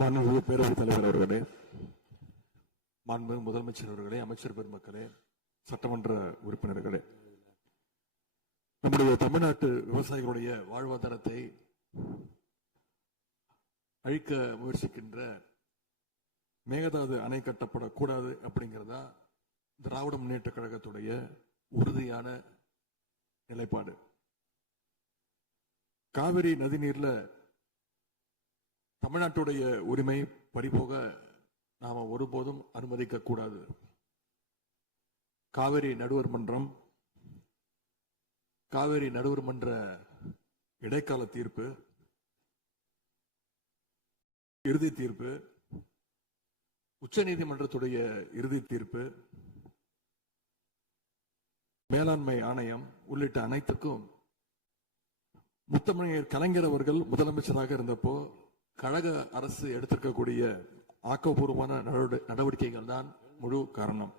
மாண்புமிகு பேரவைத் தலைவர் அவர்களே, மாண்புமிகு முதலமைச்சர் அவர்களே, அமைச்சர் பெருமக்களே, சட்டமன்ற உறுப்பினர்களே, நம்முடைய தமிழ்நாட்டு விவசாயிகளுடைய வாழ்வாதாரத்தை அழிக்க முயற்சிக்கின்ற மேகதாது அணை கட்டப்படக்கூடாது அப்படிங்கிறதா திராவிட முன்னேற்ற கழகத்துடைய உறுதியான நிலைப்பாடு. காவிரி நதிநீர்ல தமிழ்நாட்டுடைய உரிமை பறிபோக நாம ஒருபோதும் அனுமதிக்க கூடாது. காவிரி நடுவர் மன்றம், காவிரி நடுவர் மன்ற இடைக்கால தீர்ப்பு, இறுதி தீர்ப்பு, உச்ச நீதிமன்றத்துடைய இறுதி தீர்ப்பு, மேலாண்மை ஆணையம் உள்ளிட்ட அனைத்துக்கும் முத்தமிழர் கலைஞர் அவர்கள் முதலமைச்சராக இருந்தப்போ கழக அரசு எடுத்திருக்கக்கூடிய ஆக்கப்பூர்வமான நடவடிக்கைகள் தான் முழு காரணம்.